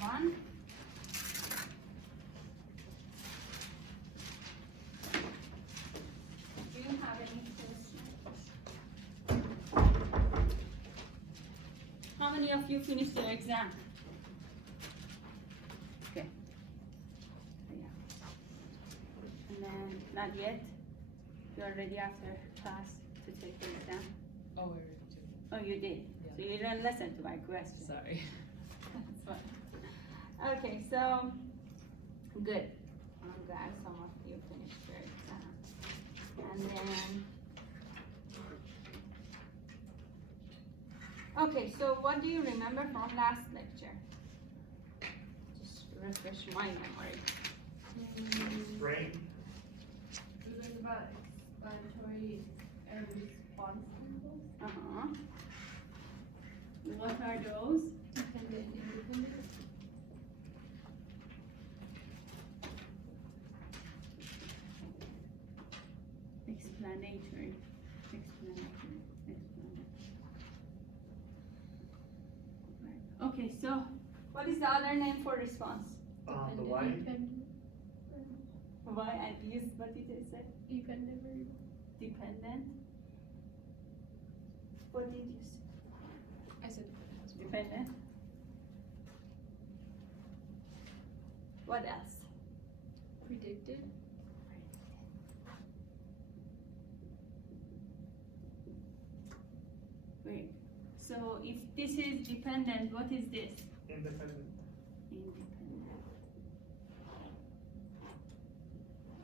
one. Do you have any questions? How many of you finished your exam? Okay. Yeah. And then, not yet? You're ready after class to take the exam? Oh, we already took it. Oh, you did? Yeah. So you didn't listen to my question. Sorry. That's fine. Okay, so, good. I'm glad some of you finished your exam. And then, okay, so what do you remember from last lecture? Just refresh my memory. Brain. It was about explanatory and response symbols. Uh-huh. What are those? Dependent, independent. Explanatory. Right. Okay, so what is the other name for response? The Y. Dependent. Why and use, what did it say? Dependent variable. Dependent. What did you say? I said Dependent. What else? Predicted. Wait. So if this is dependent, what is this? Independent. Independent.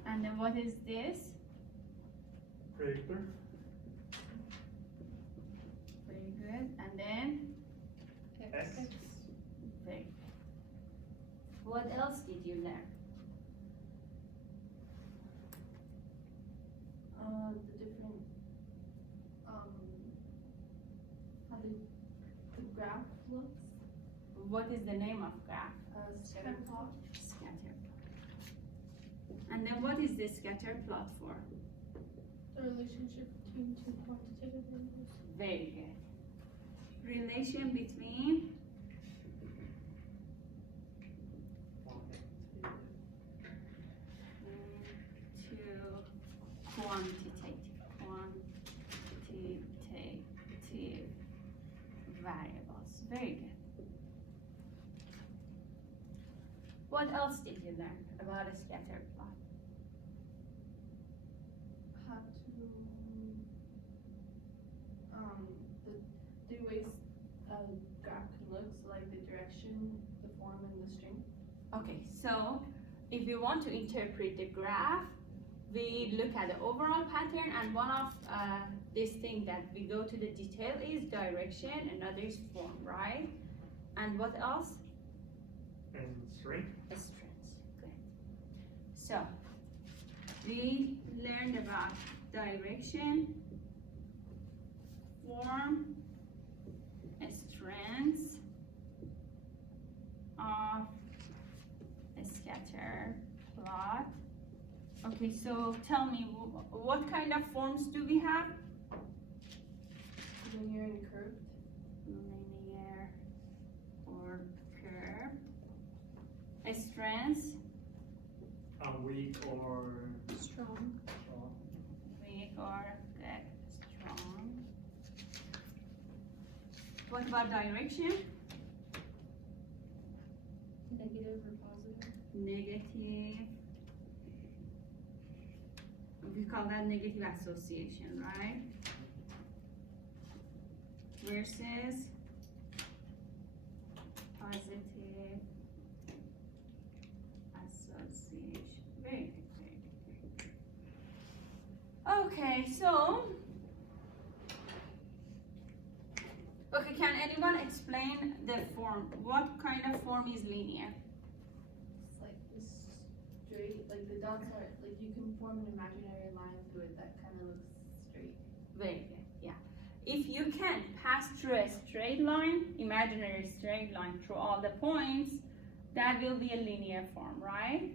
And then what is this? Predictor. Very good. And then S. very good. What else did you learn? The different, how the graph looks. What is the name of graph? Scatter plot. Scatter plot. And then what is the scatter plot for? The relationship between two quantitative variables. Very good. Relation between two quantitative variables. Very good. What else did you learn about a scatter plot? How to, the three ways a graph can look, so like the direction, the form, and the strength. Okay, so if you want to interpret the graph, we look at the overall pattern, and one of this thing that we go to the detail is direction, another is form, right? And what else? And strength. Strengths. Good. So we learned about direction, form, strengths of a scatter plot. Okay, so tell me, what kind of forms do we have? Linear and curved. Linear or curved. Strengths, Weak or Strong. strong. weak or strong. What about direction? Negative or positive. Negative. We call that negative association, right? Versus positive association. Very good, very good, very good. Okay, so, okay, can anyone explain the form? What kind of form is linear? It's like this straight, like the dots are, like you can form an imaginary line through it that kind of looks straight. Very good, yeah. If you can pass through a straight line, imaginary straight line through all the points, that will be a linear form, right?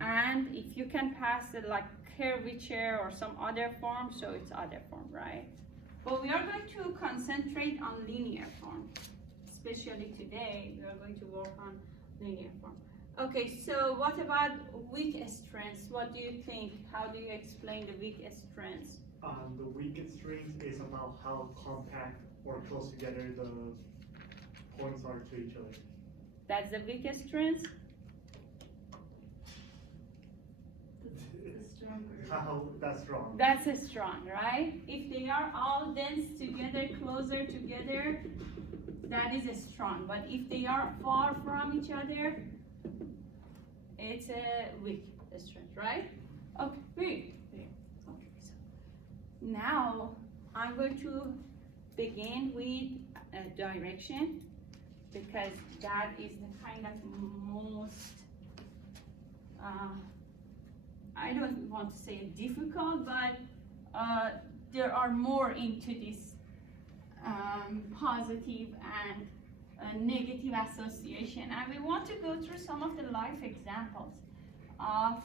And if you can pass it like curvature or some other form, so it's other form, right? But we are going to concentrate on linear form. Especially today, we are going to work on linear form. Okay, so what about weak strengths? What do you think? How do you explain the weak strengths? The weakest strings is about how compact or close together the points are to each other. That's the weakest strength? The stronger. How that's wrong. That's a strong, right? If they are all dense together, closer together, that is a strong. But if they are far from each other, it's a weak strength, right? Okay, very good. Okay, so now I'm going to begin with a direction because that is the kind of most, I don't want to say difficult, but there are more into this positive and negative association, and we want to go through some of the life examples of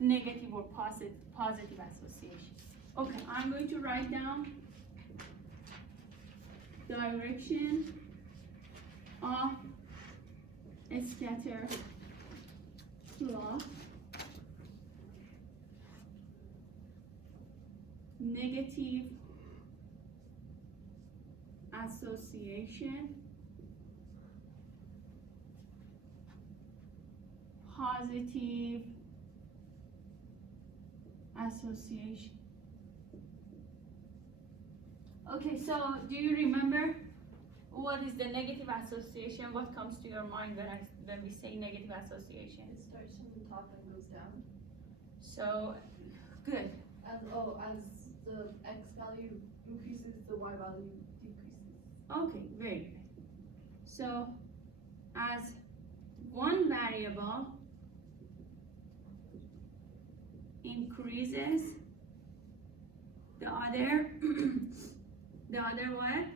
negative or positive association. Okay, I'm going to write down direction of a scatter plot, negative association, positive association. Okay, so do you remember what is the negative association? What comes to your mind when we say negative association? It starts from the top and goes down. So, good. As the x value increases, the y value decreases. Okay, very good. So, as one variable increases, the other, the other what?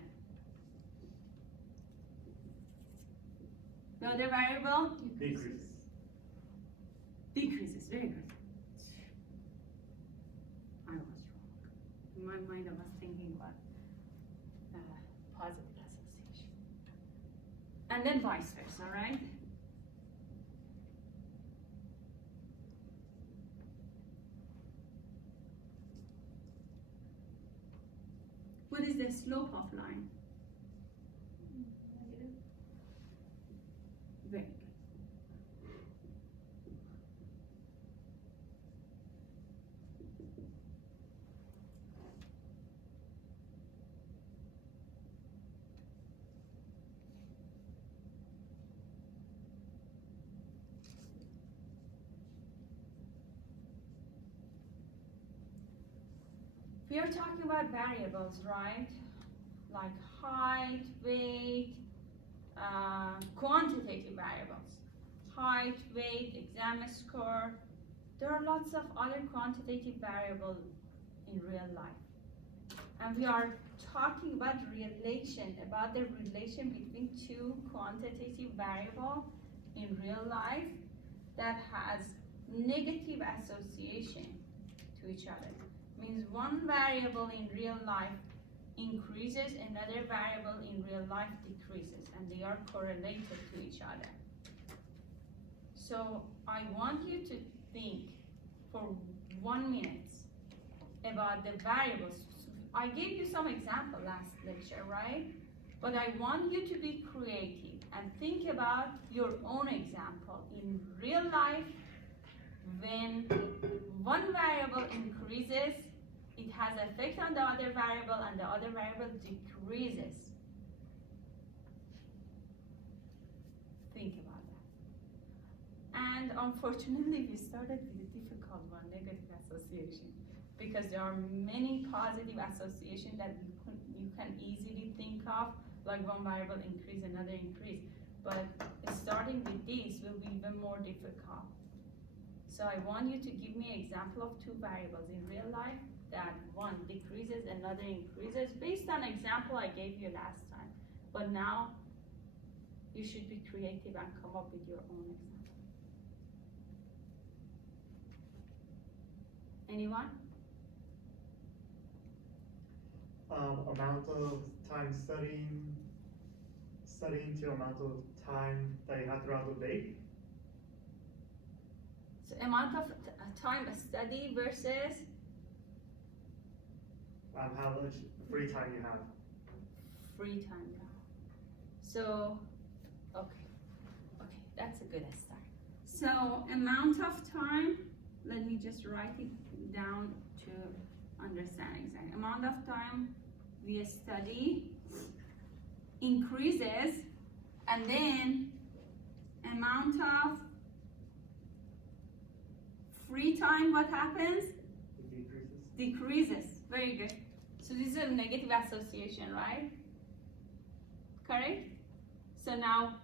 The other variable Decreases. decreases. Very good. I was wrong. In my mind, I was thinking about positive association. And then vice versa, right? What is the slope of line? Negative. Very good. We are talking about variables, right? Like height, weight, quantitative variables. Height, weight, exam score. There are lots of other quantitative variables in real life. And we are talking about the relation between two quantitative variables in real life that has negative association to each other. Means one variable in real life increases, another variable in real life decreases, and they are correlated to each other. So I want you to think for 1 minute about the variables. I gave you some example last lecture, right? But I want you to be creative and think about your own example in real life. When one variable increases, it has effect on the other variable and the other variable decreases. Think about that. And unfortunately, we started with a difficult one, negative association, because there are many positive associations that you can easily think of, like one variable increase, another increase. But starting with this will be even more difficult. So I want you to give me an example of two variables in real life that one decreases, another increases, based on example I gave you last time. But now you should be creative and come up with your own example. Anyone? Amount of time studying studying to amount of time that you have throughout the day? So amount of time study versus How much free time you have? free time now. So, okay, that's a good start. So amount of time, let me just write it down to understand exactly. Amount of time we study increases, and then amount of free time, what happens? It decreases. Decreases. Very good. So this is a negative association, right? Correct? So now,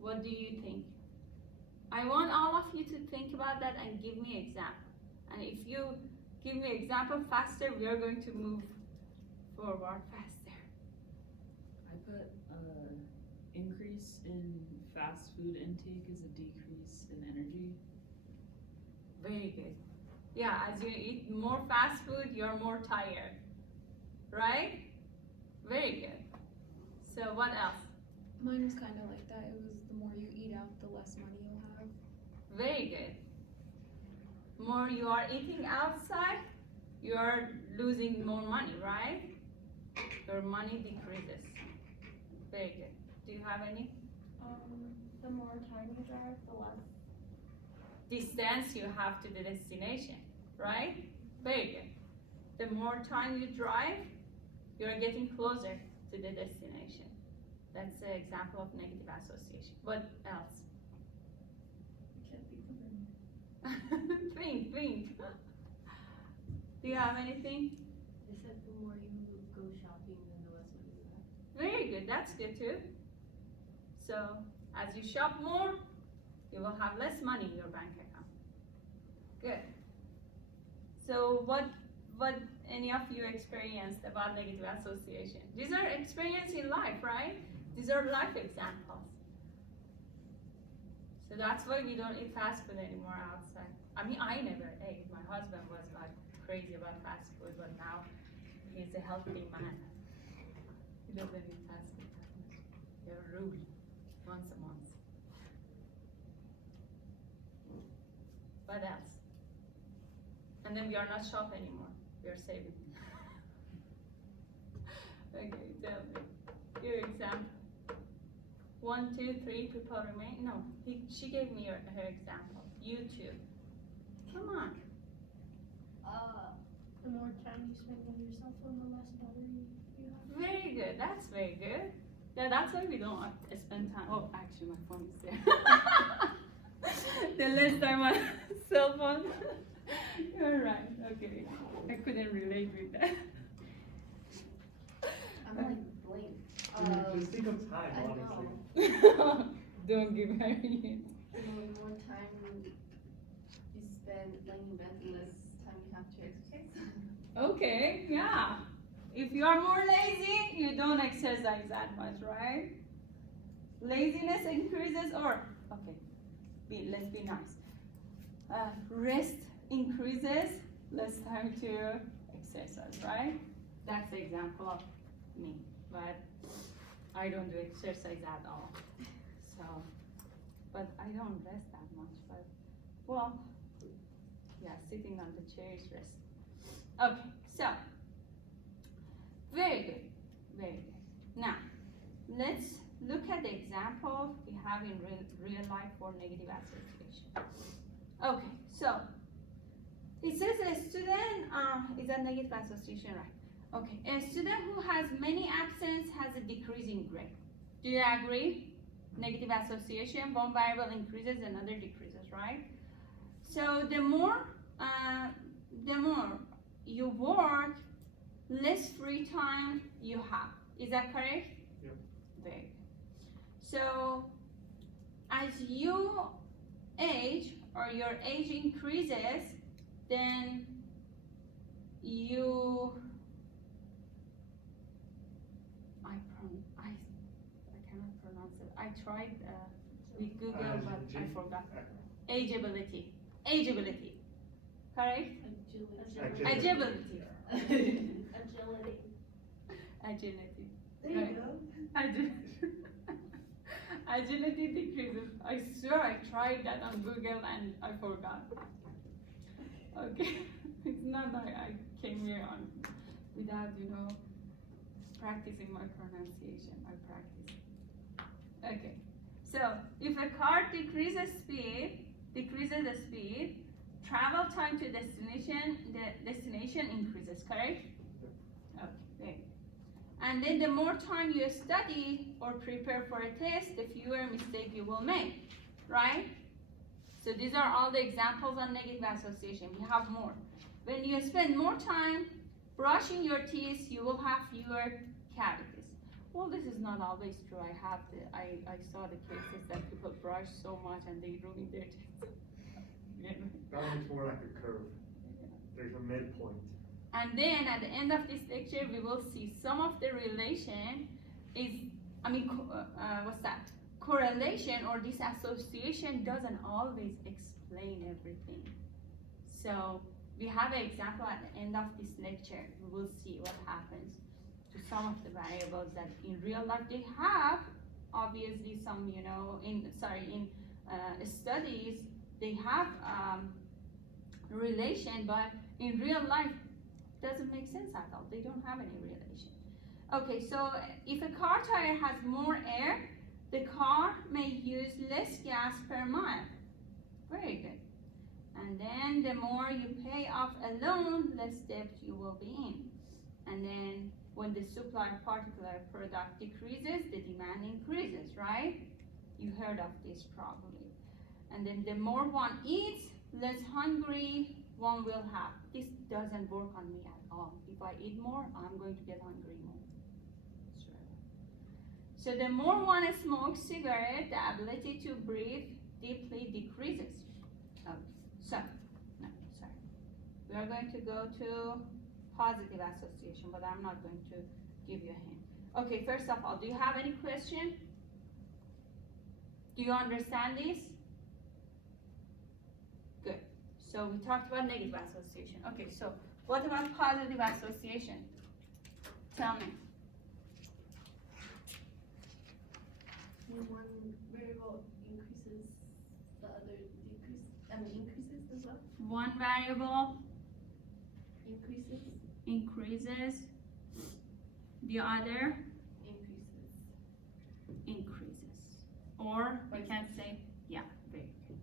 what do you think? I want all of you to think about that and give me example. And if you give me example faster, we are going to move forward faster. I put increase in fast food intake is a decrease in energy. Very good. Yeah, as you eat more fast food, you're more tired. Right? Very good. So what else? Mine was kind of like that. It was the more you eat out, the less money you'll have. Very good. More you are eating outside, you are losing more money, right? Your money decreases. Very good. Do you have any? The more time you drive, the less. Distance you have to the destination, right? Very good. The more time you drive, you're getting closer to the destination. That's an example of negative association. What else? Think. Do you have anything? They said the more you go shopping, then the less money you have. Very good, that's good too. So, as you shop more, you will have less money in your bank account. Good. So, what any of you experienced about negative association? These are experience in life, right? These are life examples. So that's why we don't eat fast food anymore outside. I mean, I never ate. My husband was like crazy about fast food, but now he's a healthy man. He doesn't eat fast food that much. They're rude once a month. What else? And then we are not shop anymore. We are saving. Okay, tell me. Your example. 1, 2, 3 people remain. No, she gave me her example. YouTube. Come on. The more time you spend on your cell phone, the less battery you have. Very good. That's very good. Yeah, that's why we don't spend time. Oh, actually, my phone is there. The less time on cell phone. You're right. Okay. I couldn't relate with that. I'm like blank. Just think of time, I honestly. Don't give her hint. The more time you spend laying in bed, the less time you have to exercise. Okay, yeah. If you are more lazy, you don't exercise that much, right? Laziness increases, or okay, let's be nice. Rest increases, less time to exercise, right? That's the example of me, but I don't do exercise at all. So, but I don't rest that much, but, well, yeah, sitting on the chair is rest. Okay, so, very good, very good. Now, let's look at the example we have in real life for negative association. Okay, so, it says a student, is that negative association, right? Okay, a student who has many absences has a decreasing grade. Do you agree? Negative association, one variable increases, another decreases, right? So the more you work, less free time you have. Is that correct? Yep. Very good. So as you age or your age increases, then you I cannot pronounce it. I tried with Google, but I forgot. Ageability. Correct? Agility. Agility. There you Right. go. Agility decreases. I swear I tried that on Google and I forgot. Okay, it's not like I came here on without, practicing my pronunciation. I practice. Okay, so if a car decreases the speed, travel time to destination, the destination increases, correct? Okay. And then the more time you study or prepare for a test, the fewer mistakes you will make, right? So these are all the examples on negative association. We have more. When you spend more time brushing your teeth, you will have fewer cavities. Well, this is not always true. I saw the cases that people brush so much and they ruin their teeth. That one's more like a curve. There's a midpoint. And then at the end of this lecture, we will see some of the relation what's that? Correlation or this association doesn't always explain everything. So we have an example at the end of this lecture. We will see what happens to some of the variables that in real life they have, obviously some, in studies, they have relation, but in real life, doesn't make sense at all. They don't have any relation. Okay, so if a car tire has more air, the car may use less gas per mile. Very good. And then the more you pay off a loan, less debt you will be in. And then when the supply of particular product decreases, the demand increases, right? You heard of this probably. And then the more one eats, less hungry one will have. This doesn't work on me at all. If I eat more, I'm going to get hungry more. So the more one smokes cigarette, the ability to breathe deeply decreases. We are going to go to positive association, but I'm not going to give you a hint. Okay, first of all, do you have any question? Do you understand this? Good. So we talked about negative association. Okay, so what about positive association? Tell me. When one variable increases, the other increases as well. One variable Increases, the other increases. Or we can say, yeah, very good.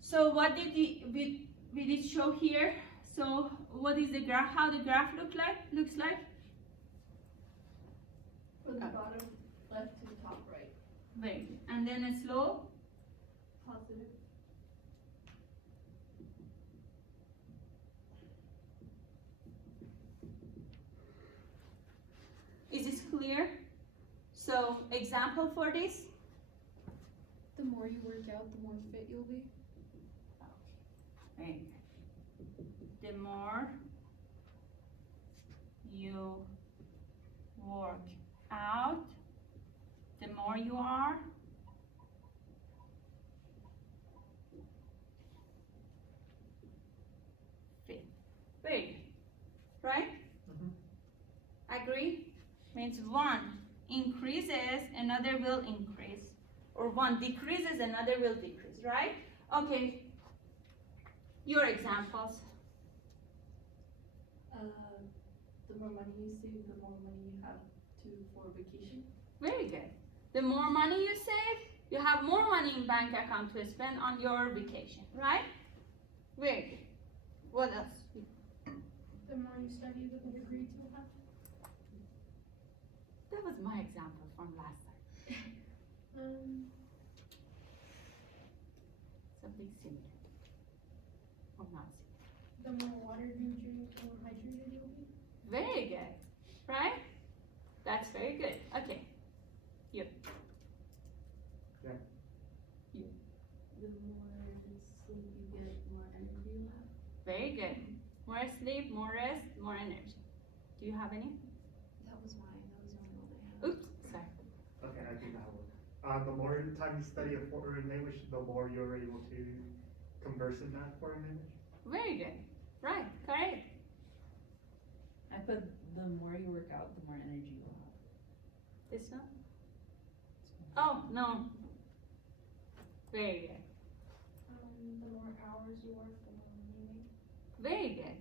So what did we did show here? So what is the graph? How the graph looks like? From the bottom left to the top right. Very good. And then a slope. Positive. Is this clear? So example for this? The more you work out, the more fit you'll be. Very good. The more you work out, the more you are fit. Very good. Right? Agree? Means one increases, another will increase. Or one decreases, another will decrease, right? Okay. Your examples. The more money you save, the more money you have for vacation. Very good. The more money you save, you have more money in bank account to spend on your vacation, right? Very good. What else? The more you study, the better grades you'll have. That was my example from last time. Something similar. Or not similar. The more water you drink, the more hydrated you'll be. Very good. Right? That's very good. Okay. You. The more sleep you get, more energy you have. Very good. More sleep, more rest, more energy. Do you have any? That was mine. That was the only one I had. Oops, sorry. Okay, I think that will. The more time you study a foreign language, the more you're able to converse in that foreign language. Very good. Right, correct. I put the the more you work out, the more energy you'll have. This one? Oh, no. Very good. The more hours you work, the more money you make. Very good.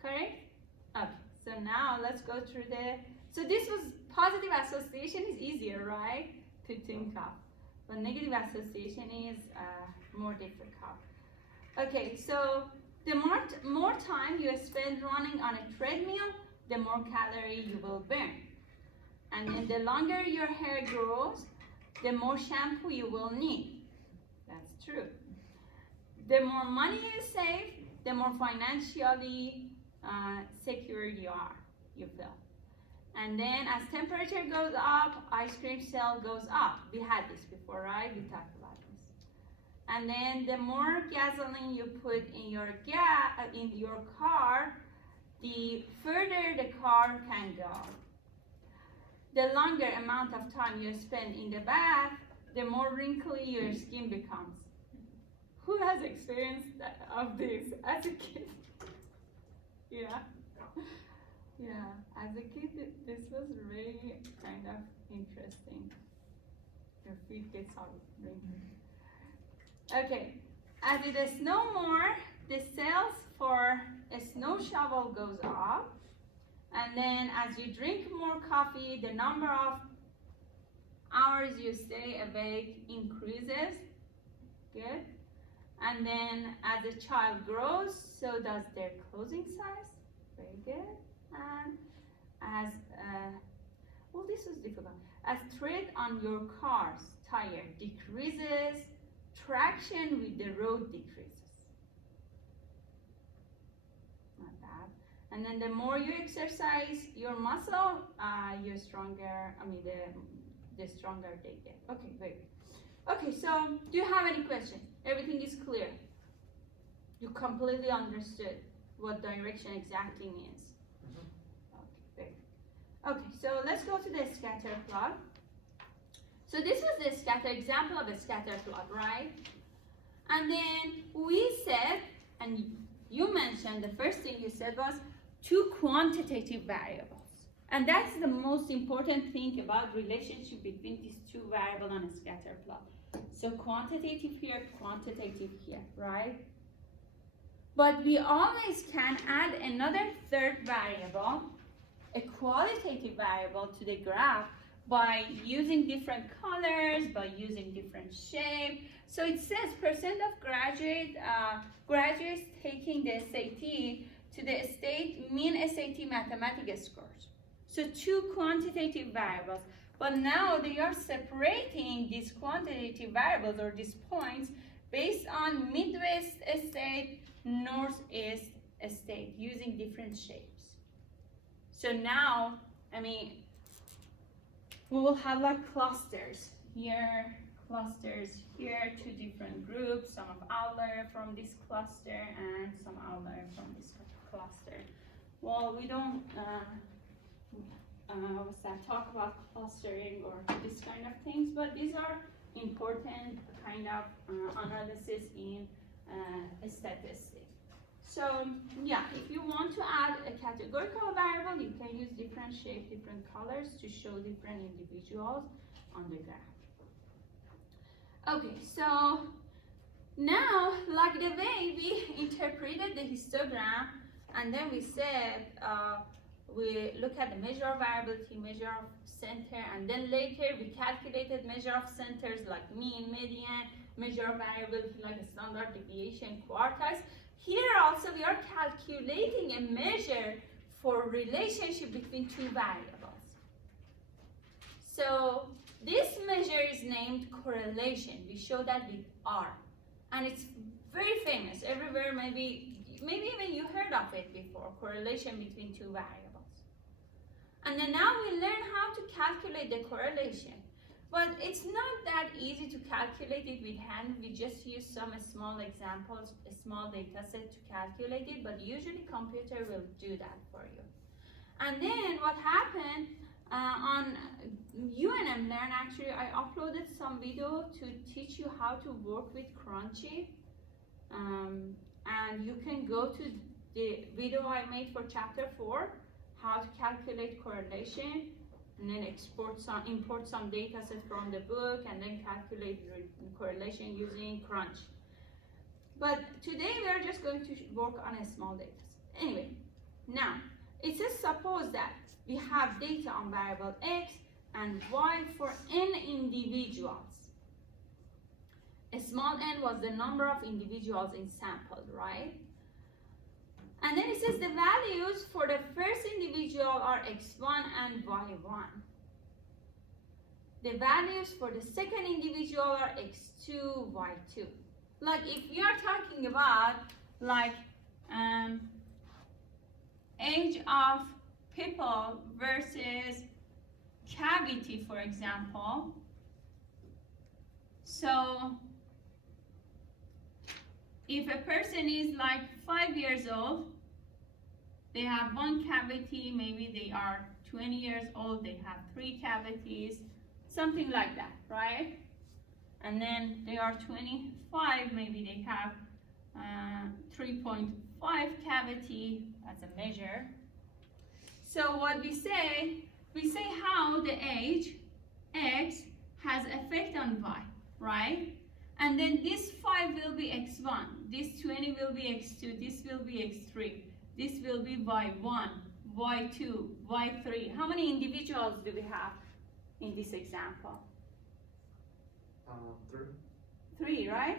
Correct? Okay, so now let's go through so this was positive association is easier, right? To think of. But negative association is more difficult. Okay, so the more time you spend running on a treadmill, the more calorie you will burn. And then the longer your hair grows, the more shampoo you will need. That's true. The more money you save, the more financially secure you feel. And then as temperature goes up, ice cream sale goes up. We had this before, right? We talked about this. And then the more gasoline you put in your car, the further the car can go. The longer amount of time you spend in the bath, the more wrinkly your skin becomes. Who has experienced of this as a kid? Yeah. Yeah, as a kid, this was really kind of interesting. Your feet get all wrinkly. Okay, as it snows more, the sales for a snow shovel goes up. And then as you drink more coffee, the number of hours you stay awake increases. Good. And then as a child grows, so does their clothing size. Very good. And as, this was difficult. As tread on your car's tire decreases, traction with the road decreases. Not bad. And then the more you exercise your muscle, you're stronger, the stronger they get. Okay, very good. Okay, so do you have any questions? Everything is clear. You completely understood what direction exactly means. Okay, very good. Okay, so let's go to the scatter plot. So this was the scatter example of a scatter plot, right? And then we said, and you mentioned, the first thing you said was two quantitative variables. And that's the most important thing about relationship between these two variables on a scatter plot. So quantitative here, quantitative here, right? But we always can add another third variable, a qualitative variable to the graph by using different colors, by using different shape. So it says percent of graduates taking the SAT to the state mean SAT mathematics scores. So two quantitative variables. But now they are separating these quantitative variables or these points based on Midwest state, Northeast state using different shapes. So now, we will have like clusters here, clusters here, two different groups, some of outlier from this cluster and some outlier from this cluster. Well, we don't talk about clustering or this kind of things, but these are important kind of analysis in statistics. So yeah, if you want to add a categorical variable, you can use different shape, different colors to show different individuals on the graph. Okay, so now, like the way we interpreted the histogram, and then we said, we look at the measure of variability, measure of center, and then later we calculated measure of centers like mean, median, measure of variability like standard deviation, quartiles. Here also we are calculating a measure for relationship between two variables. So this measure is named correlation. We show that with R. And it's very famous everywhere, maybe even you heard of it before, correlation between two variables. And then now we learn how to calculate the correlation. But it's not that easy to calculate it with hand. We just use some small examples, a small data set to calculate it, but usually computer will do that for you. And then what happened on UNM Learn, actually I uploaded some video to teach you how to work with Crunchy. And you can go to the video I made for chapter 4, how to calculate correlation, and then import some data set from the book, and then calculate correlation using Crunch. But today we are just going to work on a small data set. Anyway, now it says suppose that we have data on variable x and y for n individuals. A small n was the number of individuals in sample, right? And then it says the values for the first individual are x1 and y1. The values for the second individual are x2, y2. Like if you are talking about like age of people versus cavity, for example. So if a person is like 5 years old, they have one cavity, maybe they are 20 years old, they have 3 cavities, something like that, right? And then they are 25, maybe they have 3.5 cavity as a measure. So what we say how the age, x, has effect on y, right? And then this 5 will be x1, this 20 will be x2, this will be x3, this will be y1, y2, y3. How many individuals do we have in this example? 3. 3, right?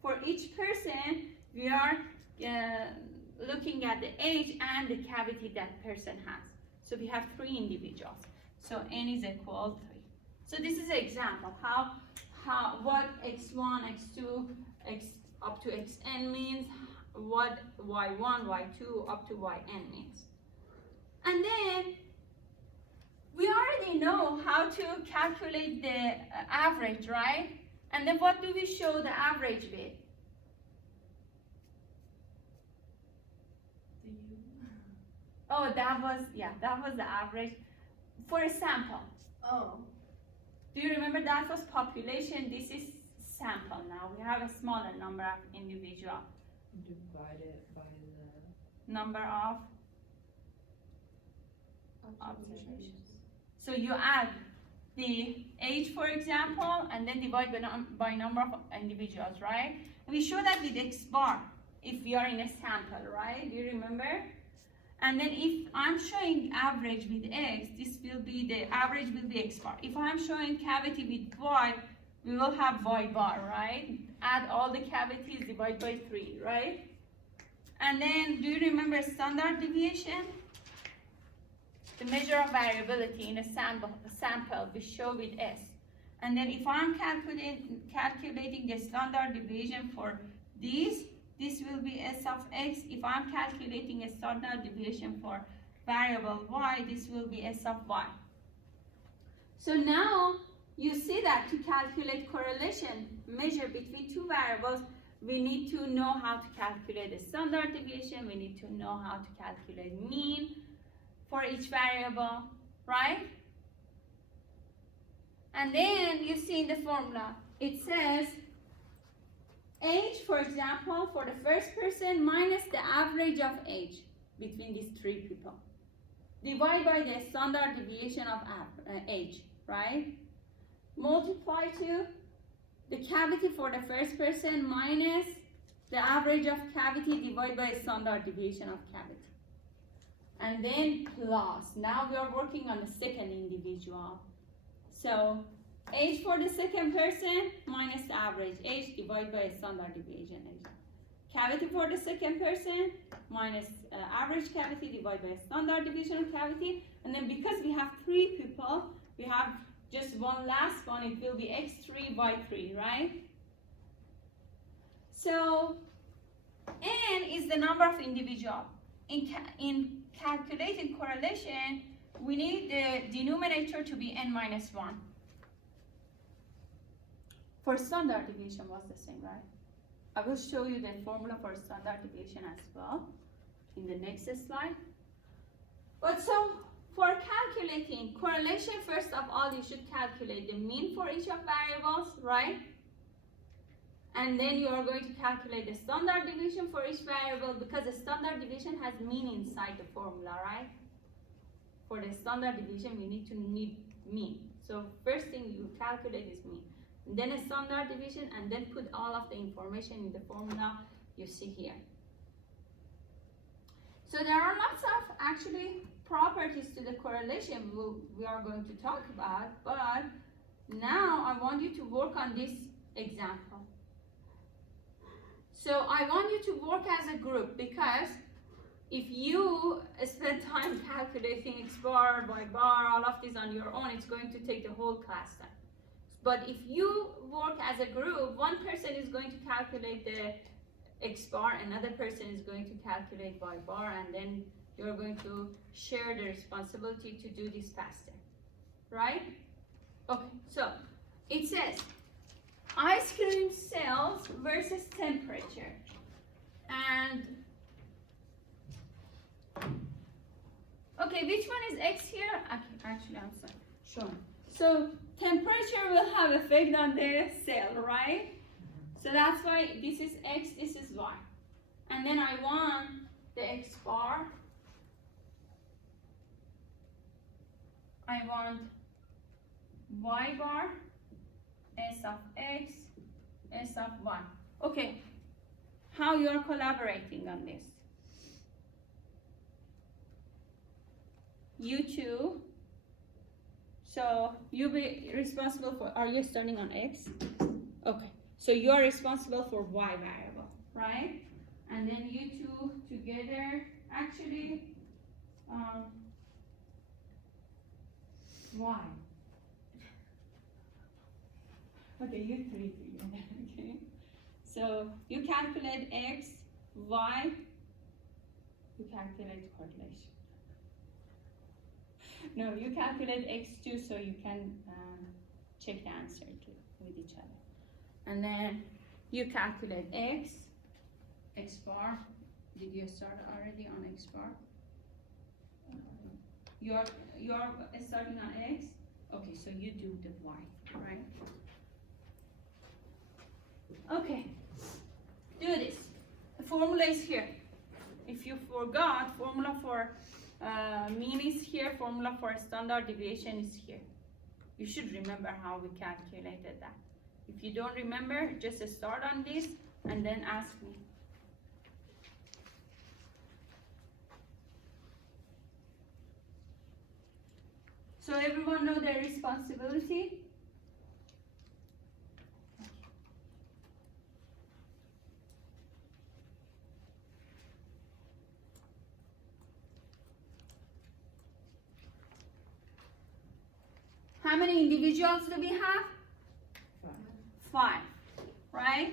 For each person, we are looking at the age and the cavity that person has. So we have 3 individuals. So n is equal 3. So this is an example what x1, x2, x up to xn means, what y1, y2 up to yn means. And then we already know how to calculate the average, right? And then what do we show the average with? The U. Oh, that was the average for a sample. Oh. Do you remember that was population? This is sample now. We have a smaller number of individual. Divide it by the Number of Observations. So you add the age, for example, and then divide by number of individuals, right? We show that with x bar if we are in a sample, right? Do you remember? And then if I'm showing average with x, this will be the average will be x bar. If I'm showing cavity with y, we will have y bar, right? Add all the cavities, divide by 3, right? And then do you remember standard deviation? The measure of variability in a sample we show with S. And then if I'm calculating the standard deviation for this will be S of X. If I'm calculating a standard deviation for variable Y, this will be S of Y. So now you see that to calculate correlation measure between 2 variables, we need to know how to calculate the standard deviation, we need to know how to calculate mean for each variable, right? And then you see in the formula, it says age, for example, for the first person minus the average of age between these 3 people. Divide by the standard deviation of age, right? Multiply to the cavity for the first person minus the average of cavity divided by standard deviation of cavity. And then plus, now we are working on the second individual. So age for the second person minus the average age divided by standard deviation age. Cavity for the second person minus average cavity divided by standard deviation of cavity. And then because we have 3 people, we have just one last one, it will be x3 by 3, right? So n is the number of individuals. In calculating correlation, we need the denominator to be n minus 1. For standard deviation was the same, right? I will show you the formula for standard deviation as well in the next slide. But so for calculating correlation, first of all, you should calculate the mean for each of variables, right? And then you are going to calculate the standard deviation for each variable because the standard deviation has mean inside the formula, right? for the standard deviation, we need to need mean. So first thing you calculate is mean. And then a standard deviation, and then put all of the information in the formula you see here. So there are lots of actually properties to the correlation we are going to talk about, but now I want you to work on this example. So I want you to work as a group, because if you spend time calculating X bar, Y bar, all of this on your own, it's going to take the whole class time. But if you work as a group, one person is going to calculate the X bar, another person is going to calculate Y bar, and then you're going to share the responsibility to do this faster, right? Okay, so it says ice cream sales versus temperature. And okay, which one is X here? Actually, I'm sorry, showing. So temperature will have effect on the sale, right? So that's why this is X, this is Y. And then I want the X bar. I want Y bar, S of X, S of Y. Okay, how you are collaborating on this? You two. So you be responsible for, are you starting on X? Okay, so you are responsible for Y variable, right? And then you two together, actually, Y. Okay, you three together, okay? So you calculate X, Y, you calculate correlation. No, you calculate X2 so you can check the answer with each other. And then you calculate X bar. Did you start already on X bar? You're starting on X? Okay, so you do the Y, right? Okay, do this. The formula is here. If you forgot, formula for mean is here, formula for standard deviation is here. You should remember how we calculated that. If you don't remember, just start on this and then ask me. So everyone know their responsibility? How many individuals do we have? 5, right?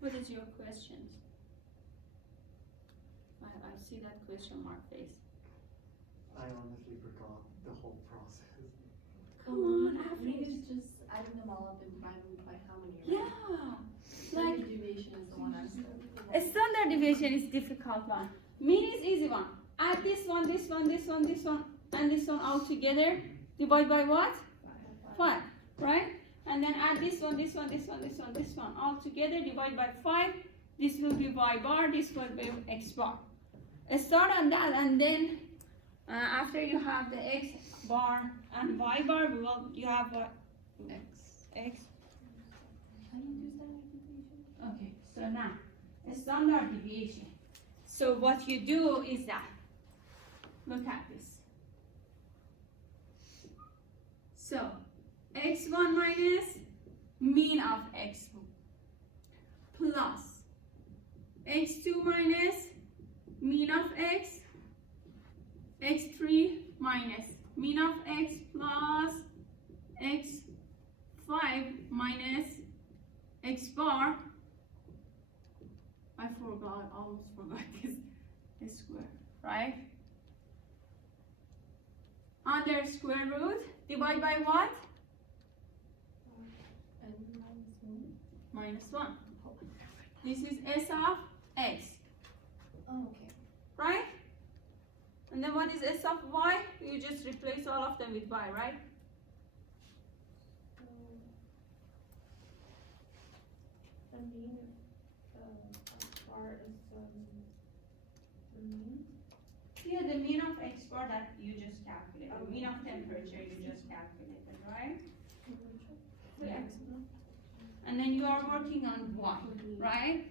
What is your questions? I see that question mark face. I honestly forgot the whole process. Come on, I think average. it's just adding them all up and dividing by how many. Yeah. Like Like deviation is the one I said. a standard deviation is difficult one. Mean is easy one. Add this one, this one, this one, this one, and this one all together. Divide by what? 5, right? And then add this one, this one, this one, this one, this one all together. Divide by 5. This will be Y bar. This will be X bar. Start on that, and then after you have the X bar and Y bar, you have what? X. How do you do standard deviation? Okay, so now, a standard deviation. So what you do is that, look at this. So, x1 minus mean of x2 plus x2 minus mean of x, x3 minus mean of x plus x5 minus x bar. I almost forgot this. square, right? Under square root, divide by what? And minus one. Minus 1. This is s of x, Oh, okay. right? And then what is s of y? You just replace all of them with y, right? So, the mean, bar is, the mean? Yeah, the mean of x bar that you just calculated. The mean of temperature you just calculated, right? The Yeah. exponent? And then you are working on y, right?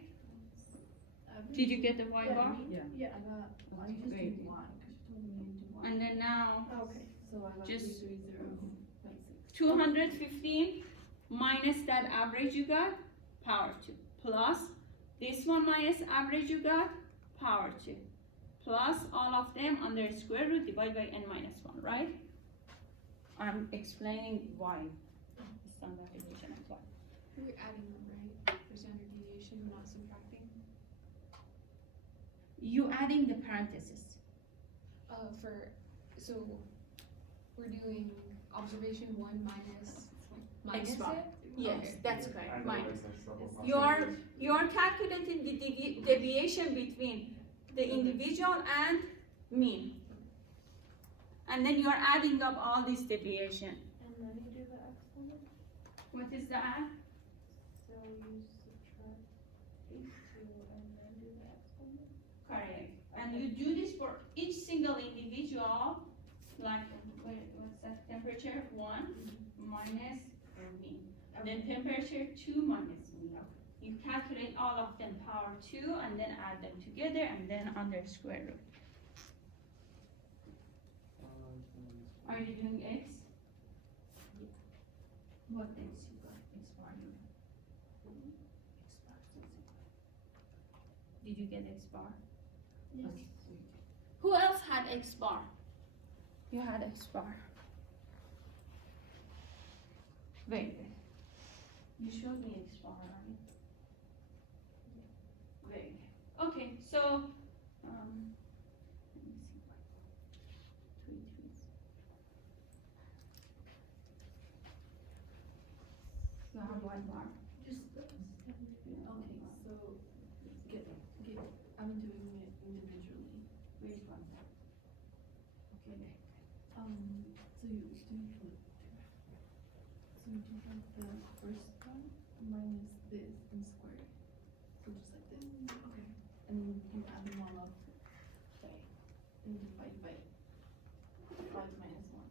Did you get the y bar? Yeah. Yeah, I got, I just Great. did one, cause you told me to do one. And then now Okay, so I got Just- 330.6. 215 minus that average you got, power 2. Plus this one minus average you got, power 2. Plus all of them under square root divided by n minus 1, right? I'm explaining why. The standard deviation of y. We're adding them, right? For standard deviation, we're not subtracting. You adding the parentheses. So we're doing observation 1 minus X bar. it? Yes, Okay. that's I correct. know Minus. that's stuff of my You are calculating the deviation between the individual and mean. And then you are adding up all this deviation. And then you do the exponent, What is that? so you subtract these two and then do the exponent? Correct. And you do this for each single individual, like, what's that, temperature 1 minus mean. And then temperature 2 minus mean. You calculate all of them power 2 and then add them together and then under square root. Are you doing x? What x you got? X bar you got? X bar. Did you get x bar? Yes. Okay. Who else had X bar? You had X bar. Very good. You showed me X bar, right? Very good. Okay, so, let me see. 3 3s. You have 1 bar. Just, okay, so, I'm doing it individually. Which one? Okay, very good. So you do put, so you do have the first one minus this and square it. So just like this, okay. And then you add them all up. Sorry. And divide by 5 minus 1.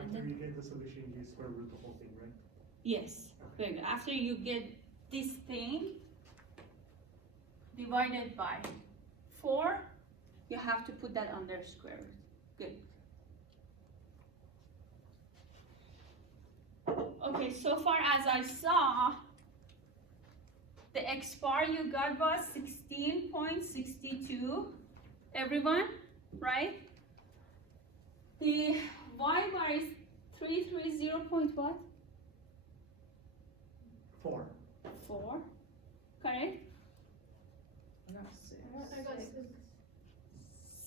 After you get the solution, you square root the whole thing, right? Yes, very good. After you get this thing divided by 4, you have to put that under square root. Good. Okay, so far as I saw, the X bar you got was 16.62. Everyone, right? The Y bar is 330 point what? 4. 4, correct? I got 6. I got 6.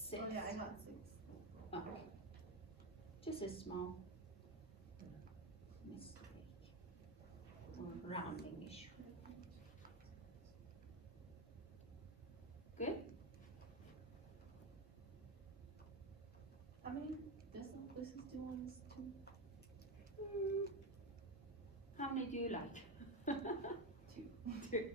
6. Oh yeah, I got 6. Okay. Just a small mistake or rounding issue. Good? I mean, this is 2 1 is 2. How many do you like? 2. 2.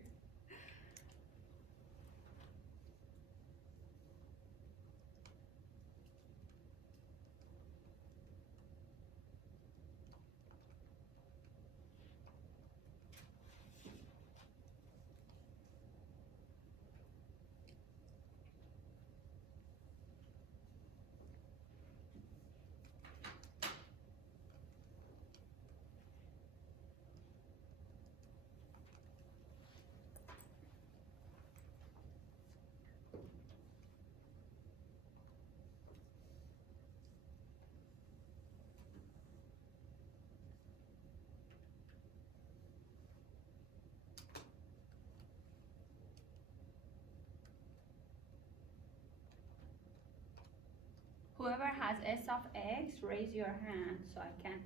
S of X, raise your hand so I can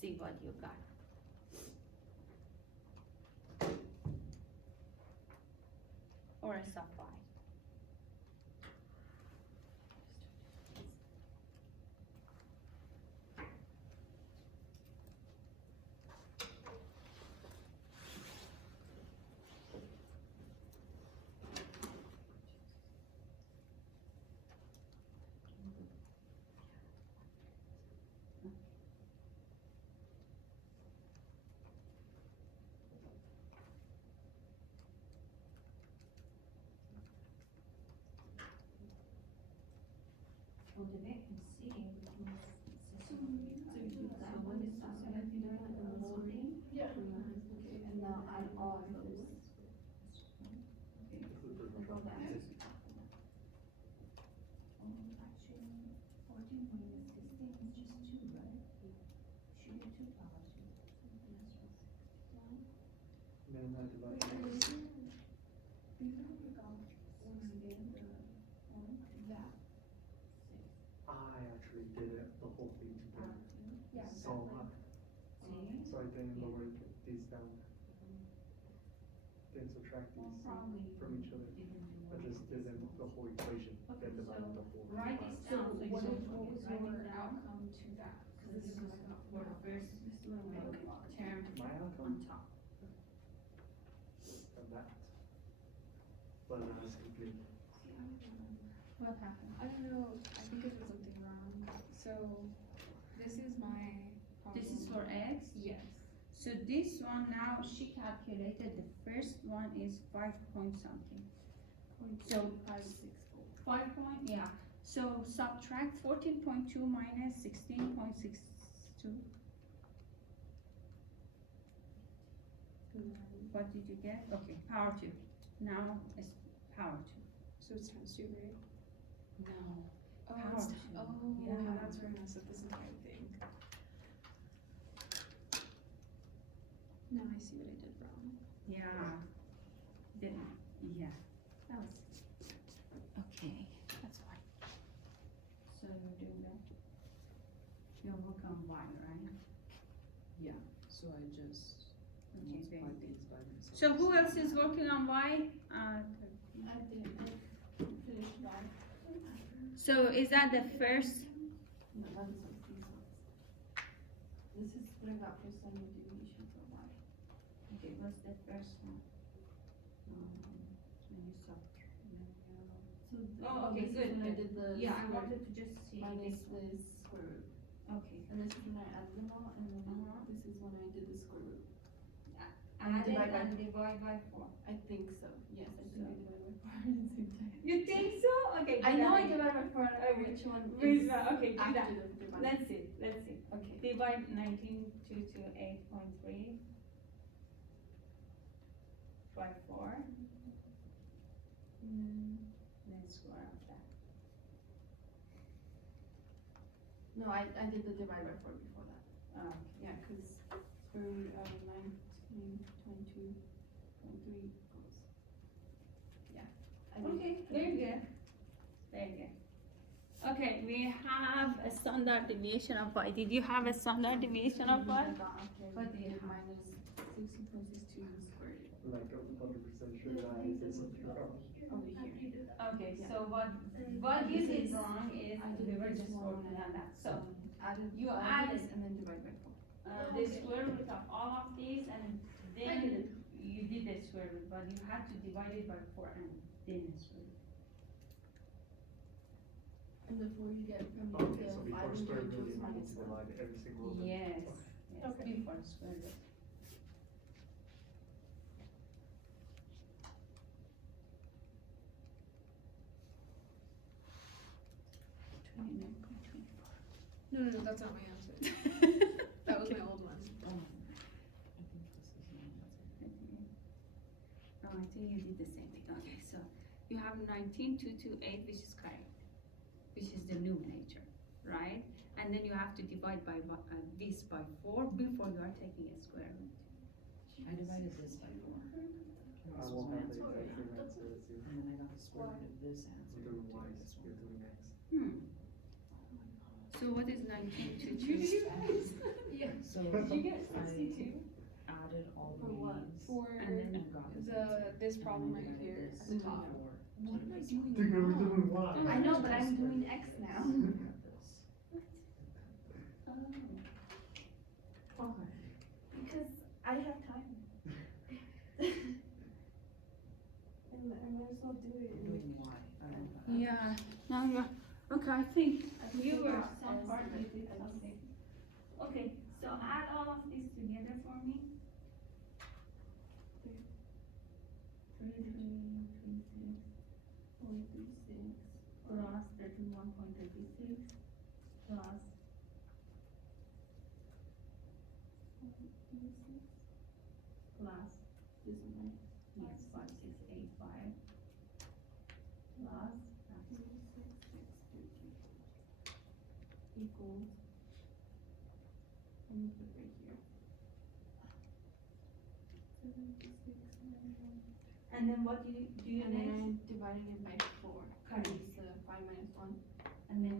see what you got. Or S of Y. Well, the vacancy means So you do that one is also like you know like the loading. Yeah. Okay, and now add all of those. This is the first Control one. that. actually, 14 minus 16 is just 2, right? Should be 2 powers. Then I divide Wait, by is there- you don't work out once again That. I actually did it, the whole thing together. Yeah. So, See? so I didn't lower these down. Didn't subtract Well, these probably from each other. didn't do I just did them the whole equation, Okay, then divided so the whole. write by- this down so you What don't was forget. Write your this down. outcome to that? Cause this is for the first term My on outcome top. of that. But it's complete. What happened? I don't know, I think I did something wrong. So, this is my This is for problem. X? Yes. So this one now, she calculated the first one is 5 point something. So 5 point, yeah. So subtract 14.2 minus 16.62. What did you get? Okay, power 2. Now it's power 2. So it's times 2, right? No. Oh, Power it's, two. oh, Yeah. that's where I messed up this entire thing. Now I see what I did wrong. Yeah. Yeah. That was. Okay, that's fine. So you do that. You'll work on Y, right? So I just Okay, very multiplied good. these by themselves. So who else is working on Y? I did finish one. So is that the first? No, that is what these ones. This is what I got for standard deviation for Y. Okay, what's the first one? When you stop. So Oh, okay, this is good, when I good. did the Yeah, I square wanted to just see minus this one. this square root. Okay. And this is when I added them all, and then Uh-huh. this is when I did the square root. Add it divide by- and divide by 4. I think so, yes, I think I divided by 4 at the same time. You think so? Okay. I do know that I again. divided by 4, I don't know Okay. which one Which is one? Okay, do after that. the divide. Let's see, let's see. Okay. Divide 19,228.3 by 4. Then square of that. No, I did the divide by 4 before that. Okay. Yeah, cause square root of 1922.3 goes. Yeah. I did Okay, the- very good. Very good. Okay, we have a standard deviation of Y. Did you have a standard deviation of Y? What do you have? Minus 60.62 squared Like 100% sure that I did something wrong. over here. Okay, Yeah. so what you did wrong is we were just working on that. So Added You all added- these and then divide by 4. the square root of all of these and then you did the square root, but you had to divide it by 4 and then the square root. And the 4 you get from Okay, so the before 5 square and root, you need minus to 1. divide every single of them. Yes, Okay. yes, Okay. before the square root. No, that's not my answer. That was my old one. I think this is the one that's. Oh, I think you did the same thing. Okay, so you have 19,228, which is correct, which is the numerator, right? And then you have to divide by this by 4 before you are taking a square root. I divided this by 4. I This was won't my have the answer. exact same answer as you. And then I got the square root of this answer. We're doing to Y, this you're one. doing X. Hmm. So what is 1922? Yeah. So Did you get I 62? added all the For what? meetings For and then I got his answer. this And problem then right divided here this at the top. for What am I this doing? Think we're doing what? I know, but I'm doing X now. one. This. Why? Because I have time. And I might as well do it. Doing why? I don't know. Yeah. Now you're okay. I think you were Says some part that you did I- something. Okay, so add all of these together for me. 3336 plus 31.36 plus 436 plus this one yes 5685 plus equals let me put right here 7691 and then what do you And then next? I'm dividing it by 4. Correct. It's 5 minus 1. And then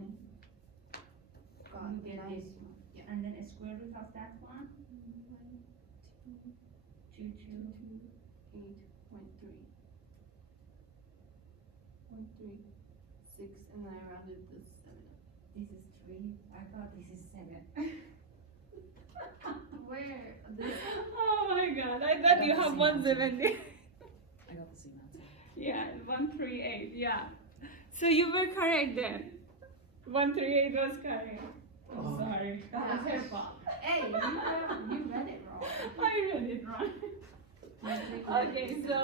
Got you get 9. this one. Yeah. And then a square root of that one, 2, 2, 8.3. 0.36, and then I rounded the 7 up. This is 3, I thought this is 7. Where? This? Oh my god, I thought you have 170. I got the same answer. Yeah, 138, yeah. So you were correct then. 138 was correct. I'm Oh. sorry, that was her fault. Hey, you read it wrong. I read it wrong. Okay, so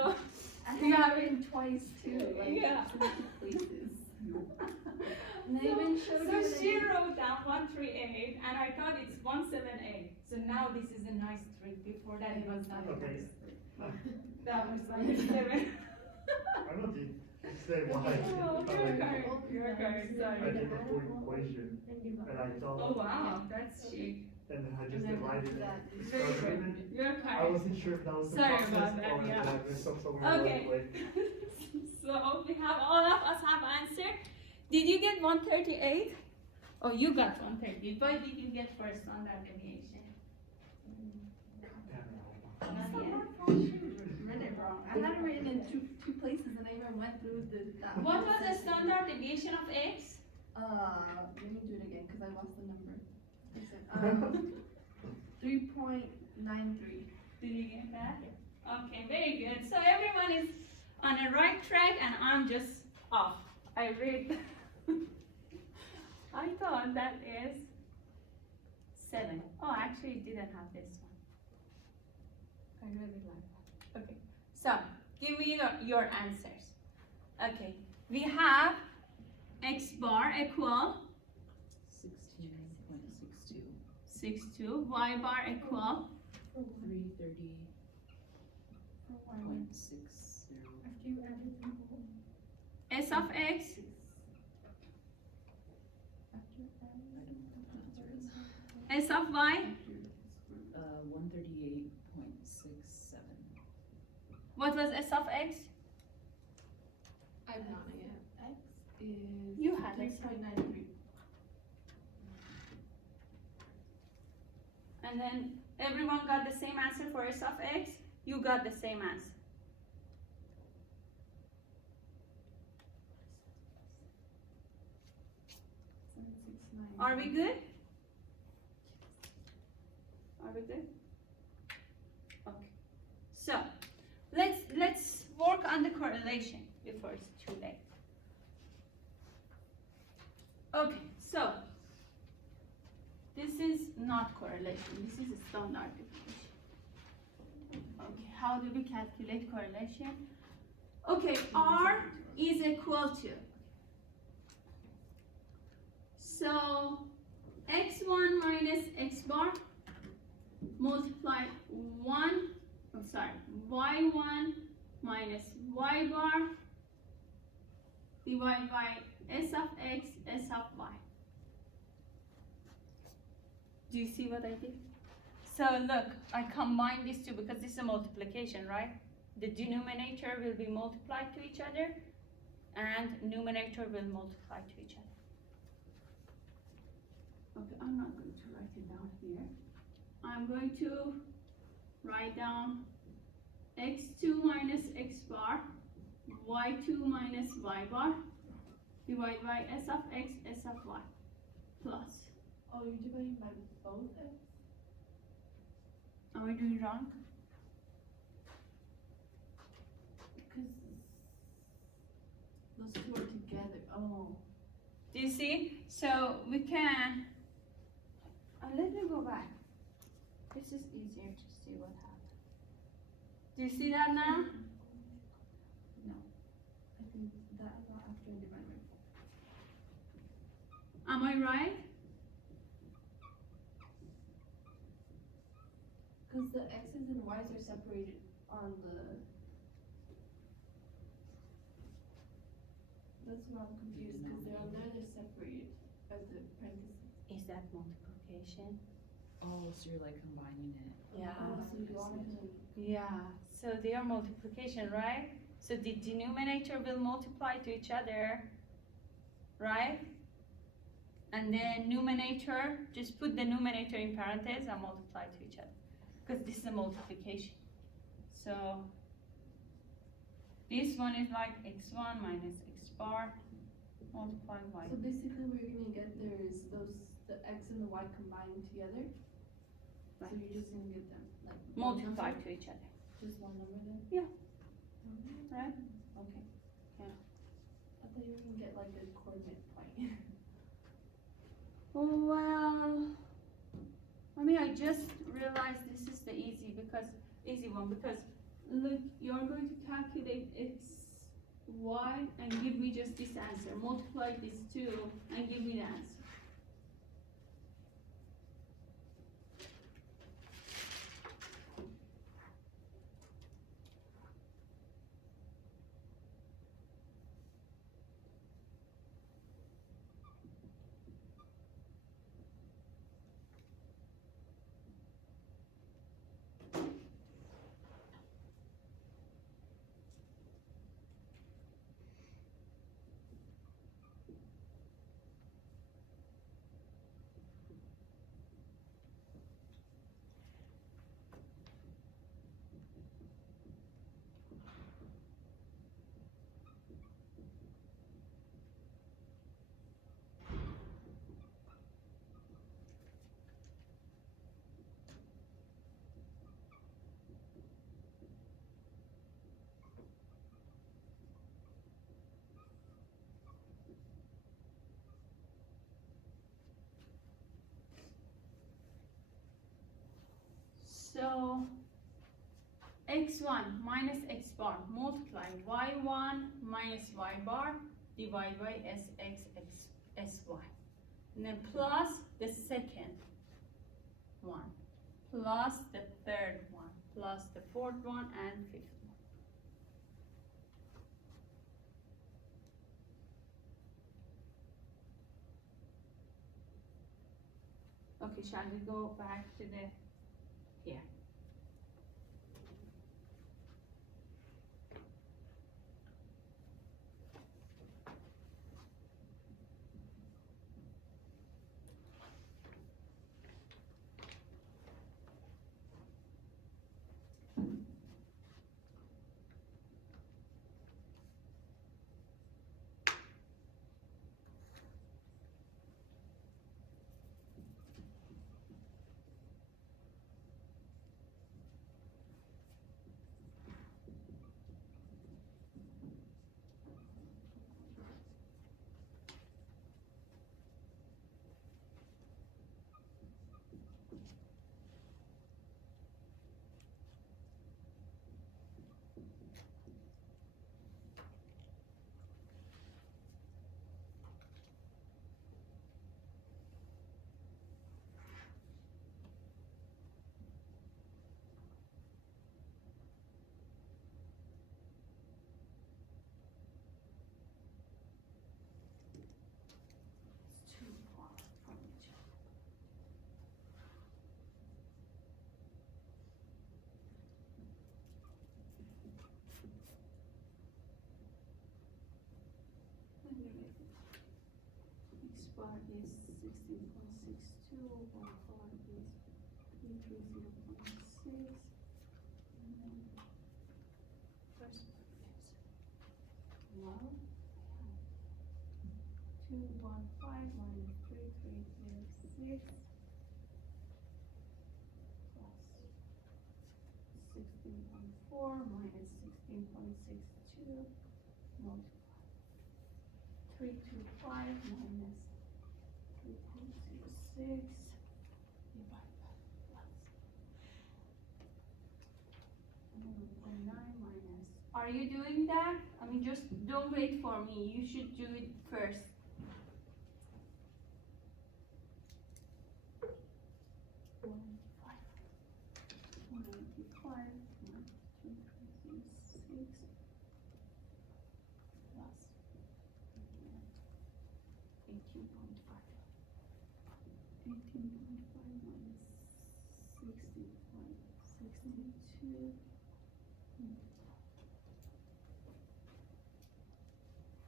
I have it written twice too. Like, Yeah. in 2 places. And they even showed so you she that wrote down 138 and I thought it's 178. So now this is a nice trick. Before that it was not a Okay. nice trick. That was like 7. I know the say why. Oh, I you're like- correct. You're correct. I Sorry. did the full equation and I Oh thought, wow, that's chic. and then I and just then divided after it. that, Very So good. then You're I correct. wasn't sure if that was the Sorry process about that, or yeah. did I mess up somewhere Okay. along the way. So we have all of us have answered. Did you get 138? Oh, you got 138. But did you get first on that deviation? Not yet. read it wrong. I had it written in two places, and I even went through that. What was the standard deviation of x? Let me do it again because I lost the number. Listen, 3.93. Did you get that? Okay, very good. So everyone is on a right track and I'm just off. I read. I thought that is 7. Oh, actually it didn't have this one. I really like that. Okay, so give me your answers. Okay, we have x bar equal 16.62. 62, y bar equal 330.60. After you added them all. s of x s of y. 138.67. What was s of x? I've not yet. X is You had it. 3.93. And then everyone got the same answer for s of x. You got the same answer. Are we good? Are we good? Okay. So let's work on the correlation before it's too late. Okay, so this is not correlation, this is a standard deviation. Okay, how do we calculate correlation? Okay, R is equal to, so x1 minus x bar multiply y1 minus y bar divided by s of x, s of y. Do you see what I did? So look, I combine these two because this is a multiplication, right? The denominator will be multiplied to each other and numerator will multiply to each other. Okay, I'm not going to write it down here. I'm going to write down x2 minus x bar, y2 minus y bar, divided by s of x, s of y, plus. Oh, you're dividing by both x? Am I doing wrong? Because those two are together. Oh. Do you see? So we can, let me go back. This is easier to see what happened. Do you see that now? No. I think that is not after divide by 4. Am I right? Because the x's and y's are separated on the. That's why I'm confused, because they're on there, they're separated as the parentheses. Is that multiplication? Oh, so you're like combining it. Yeah. Oh, so you want to. Yeah, so they are multiplication, right? So the denominator will multiply to each other, right? And then numerator, just put the numerator in parentheses and multiply to each other. Because this is a multiplication. So this one is like x1 minus x bar multiplied by. So basically, what you're gonna get there is the x and the y combined together. So Right. you're just gonna get them like one Multiply number? to each other, Just one number then? Yeah. Mhm. right? Okay. Yeah. I thought you were gonna get like a coordinate point. Well, I mean, I just realized this is the easy one because look, you're going to calculate x, y, and give me just this answer. Multiply these two and give me the answer. So x1 minus x bar multiply y1 minus y bar divided by sy. And then plus the second one, plus the third one, plus the fourth one and fifth one. Okay, shall we go back to the here? It's too far from each other. Let me write it. X bar is 16.62, 1/5 is 330.6. And then first one is, well, 215 minus 3306 plus 16.4 minus 16.62 multiply 325 minus 3.06 divided by plus 1.9 minus. Are you doing that? I mean, just don't wait for me. You should do it first.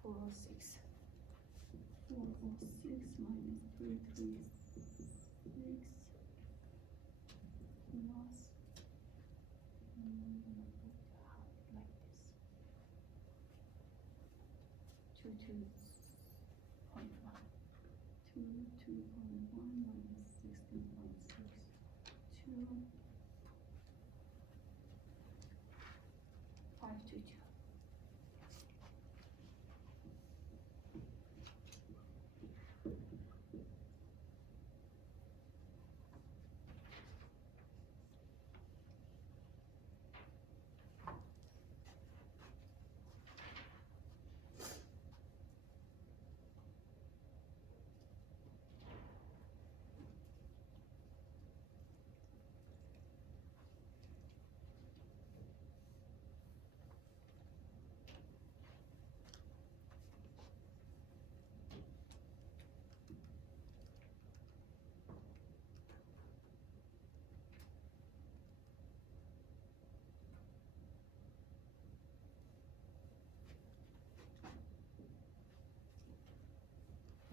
Four oh six minus 336 plus, I'm gonna put half like this. 22.1 minus 16.62 522.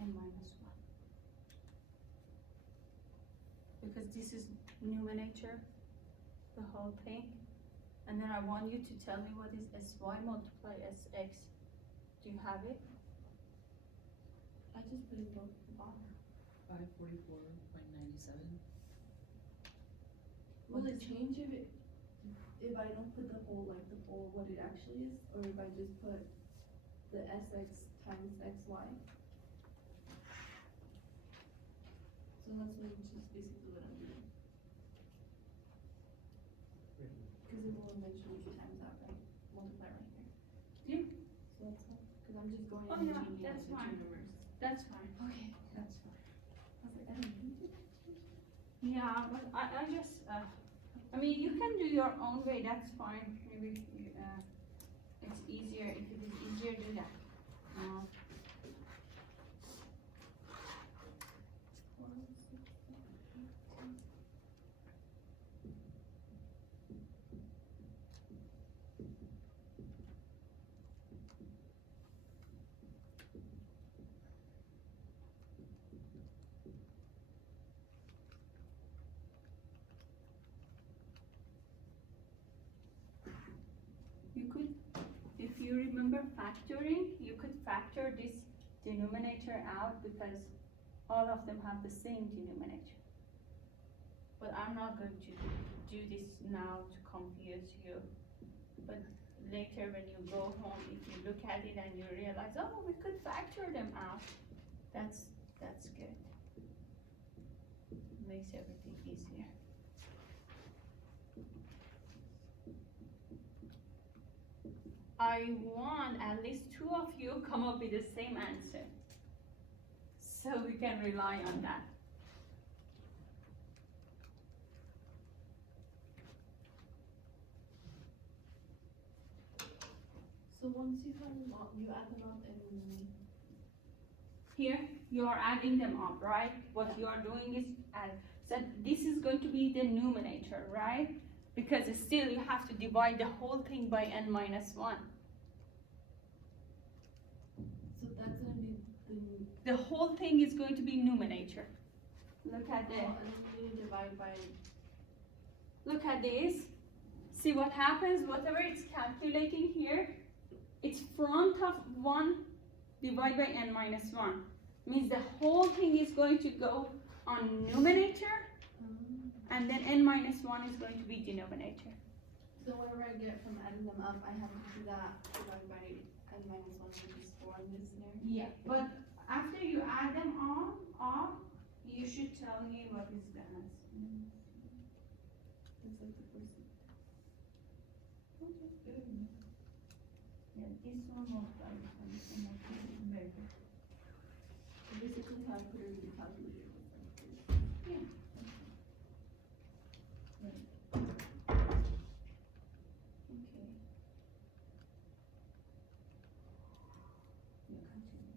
And minus 1. Because this is numerator, the whole thing. And then I want you to tell me what is sy multiply sx. Do you have it? I just put it both at the bottom. 544.97. Will it change if I don't put the whole what it actually is, or if I just put the sx times xy? So that's what, which is basically what I'm doing. Cause it will eventually times out, right? Multiply right here. Yeah. So that's fine, cause I'm just going Oh, and yeah, changing that's the fine. two numbers. That's fine. Okay, That's fine. I was like, I didn't think it. Yeah, but I just, I mean, you can do your own way, that's fine. Maybe it's easier, if it is easier, do that. You could, if you remember factoring, you could factor this denominator out because all of them have the same denominator. But I'm not going to do this now to confuse you. But later when you go home, if you look at it and you realize, oh, we could factor them out, that's good. Makes everything easier. I want at least 2 of you come up with the same answer. So we can rely on that. So once you have them all, you add them up and Here, you are adding them up, right? What you are doing is add. So this is going to be the numerator, right? Because still you have to divide the whole thing by n minus 1. so that's gonna be the The whole thing is going to be numerator. Look at the, And then you divide by, look at this. See what happens, whatever it's calculating here, it's front of 1 divided by n minus 1. Means the whole thing is going to go on numerator, and then n minus 1 is going to be denominator. so whatever I get from adding them up, I have to do that divided by n minus 1, which is 4 in this scenario. Yeah, but after you add them all up, you should tell me what is the answer. It's like the first. Yeah, this one multiplied with this one multiplied with very good. So basically how I put it in the calculator. Yeah. Okay. Yeah, continue.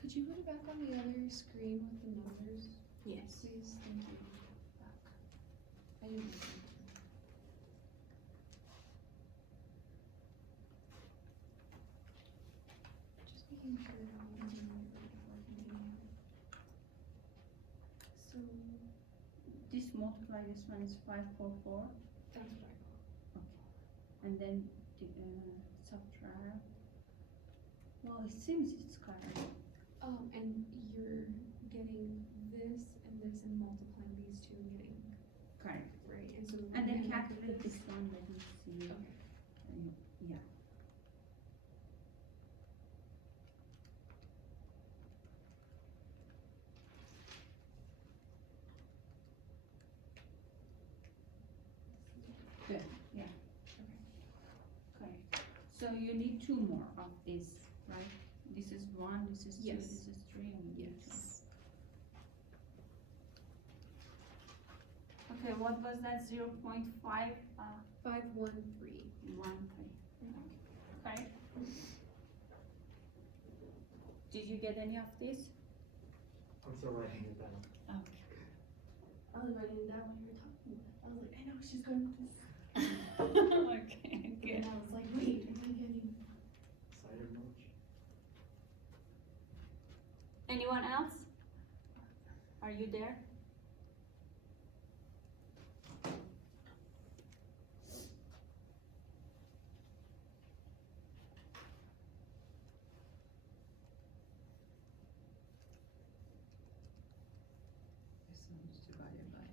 Could you put it back on the other screen with the numbers, Yes. please? Thank you. Back. I didn't. see it. Just making sure that all the numbers are working. So this multiply this one is 544, That's what I got. and then subtract. Well, it seems it's correct. And you're getting this and multiplying these two and getting, Correct. right, and so. And then we look at calculate this one. Let me see. Okay. Yeah. Good. Yeah. Correct. So you need 2 more of this, right? This is 1. This is 2. Yes. This is 3. And we need two. Yes. Okay, what was that? 0.5, 513. 1, 3. Okay. Did you get any of this? I'm still writing it down. Okay. I was writing it down while you were talking. I was like, I know she's going with this. Okay, good. And I was like, wait, am I getting? Cider much? Anyone else? Are you there? This one's divided by,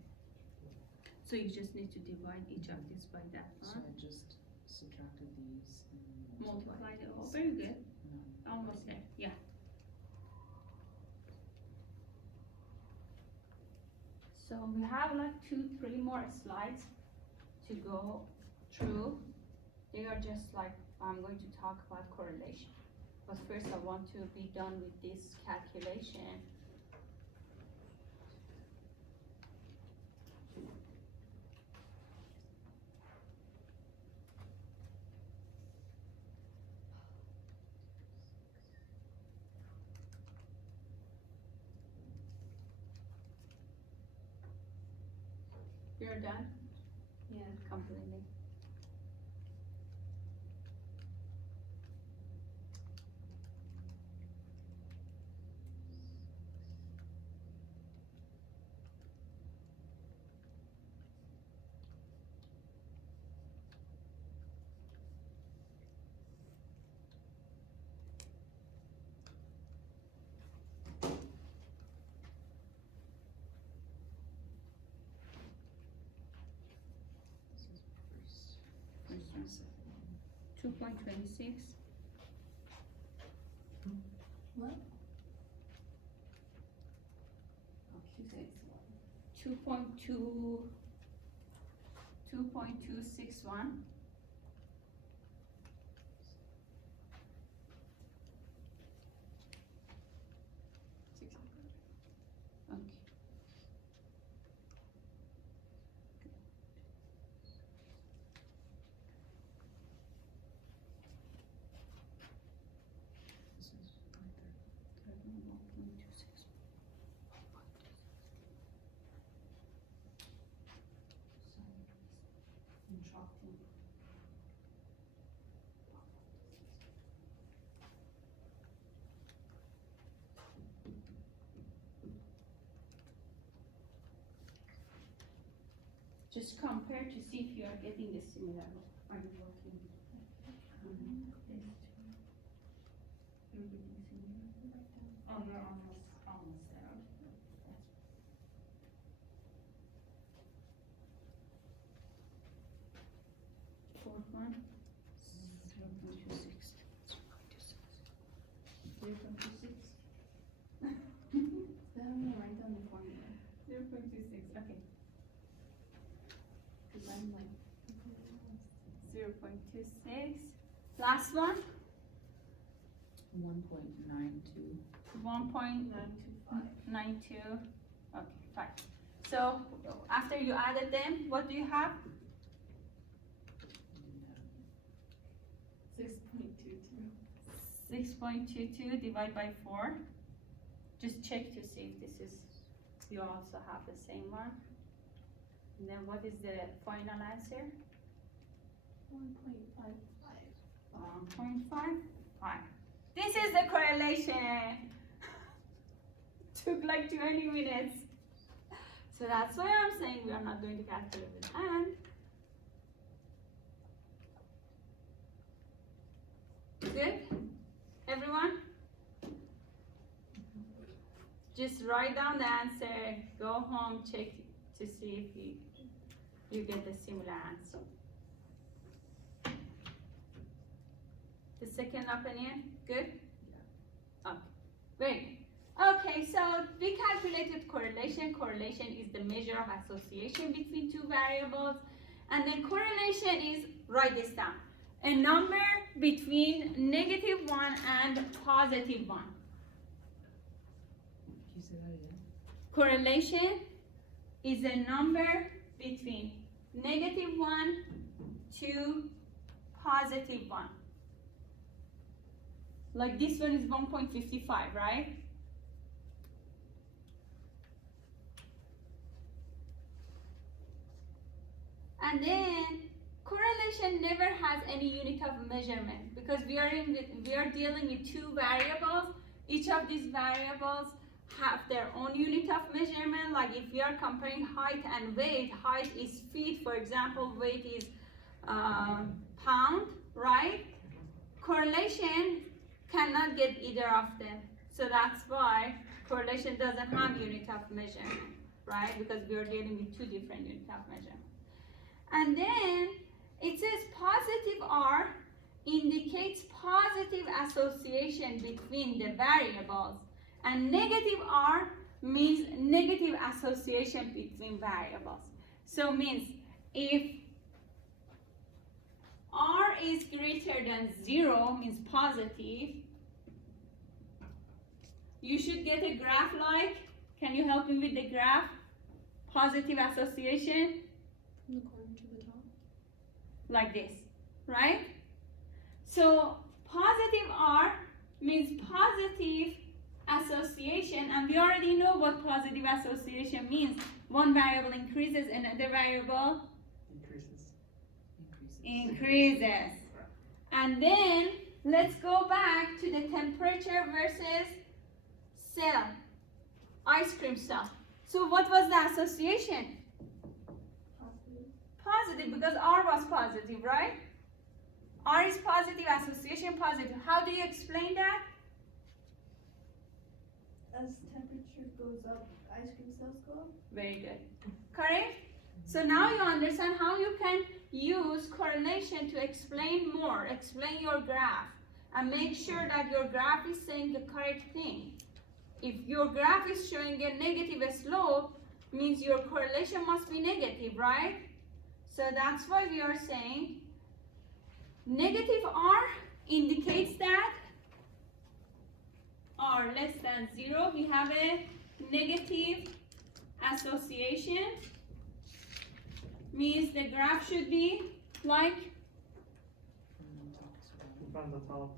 So you just need to divide each of this by that so one. I just subtracted these and Multiply multiplied it all. these. Very good. No, Almost there. Yeah. So we have like 2-3 more slides to go through. They are just like, I'm going to talk about correlation. But first I want to be done with this calculation. You're done? Yeah. Completely. This is first. First one. Second. 2.26. What? She says 2.2, 2.261. Okay. chalk thing. Just compare to see if you are getting the similar. Are you working? Oh, you're almost there. Fourth one. 0.26. 0.26. Then I'm gonna write down the formula, 0.26, okay. cause I'm like, 0.26. Last one. 1.92. 1.92. 925. Okay, fine. So after you added them, what do you have? 6.22. 6.22 divided by 4. Just check to see if this is, you also have the same one. And then what is the final answer? 1.55. 1.55. This is the correlation. Took like 20 minutes. So that's why I'm saying we are not going to calculate with hand. Good? Everyone? Just write down the answer, go home, check to see if you get the similar answer. The second opinion, good? Okay, very good. Okay, so we calculated correlation. Correlation is the measure of association between two variables. And then correlation is, write this down, a number between -1 and +1. Can you say that again? Correlation is a number between -1 to +1. Like this one is 1.55, right? And then correlation never has any unit of measurement because we are dealing with two variables. Each of these variables have their own unit of measurement. Like if we are comparing height and weight, height is feet, for example, weight is pound, right? Correlation cannot get either of them. So that's why correlation doesn't have unit of measurement, right? Because we are dealing with two different units of measurement. And then it says positive R indicates positive association between the variables, and negative R means negative association between variables. So means if R is greater than 0, means positive, you should get a graph like, can you help me with the graph? Positive association, From the corner to the top. like this, right? So positive R means positive association, and we already know what positive association means. One variable increases, another variable increases. And then let's go back to the temperature versus cell, ice cream cell. So what was the association? Positive, because R was positive, right? R is positive, association positive. How do you explain that? As temperature goes up, ice cream cells go up. Very good. Correct? So now you understand how you can use correlation to explain more, explain your graph, and make sure that your graph is saying the correct thing. If your graph is showing a negative slope, means your correlation must be negative, right? So that's why we are saying negative R indicates that R less than 0, we have a negative association. Means the graph should be like, From the top.